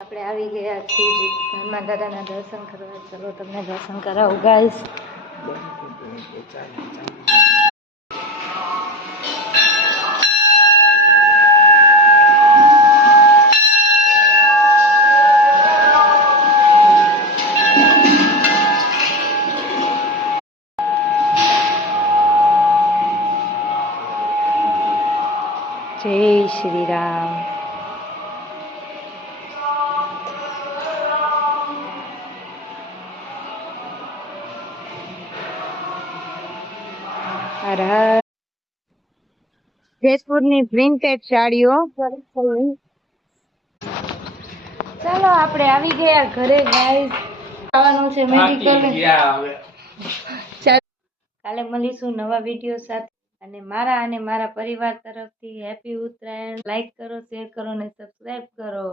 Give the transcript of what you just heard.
આપણે આવી ગયા છીએ હનુમાન દાદાના દર્શન કરવા. ચલો તમને દર્શન કરાવું ગાઈસ. જય શ્રી રામ. જયપુરની પ્રિન્ટેડ સાડીઓ. ચાલો આપણે આવી ગયા ઘરે ગાઈસ. આવવાનું છે મેડિકલ. કાલે મળીશું નવા વિડીયો સાથે. અને મારા પરિવાર તરફથી હેપી ઉત્તરાયણ. લાઈક કરો, શેર કરો અને સબસ્ક્રાઈબ કરો.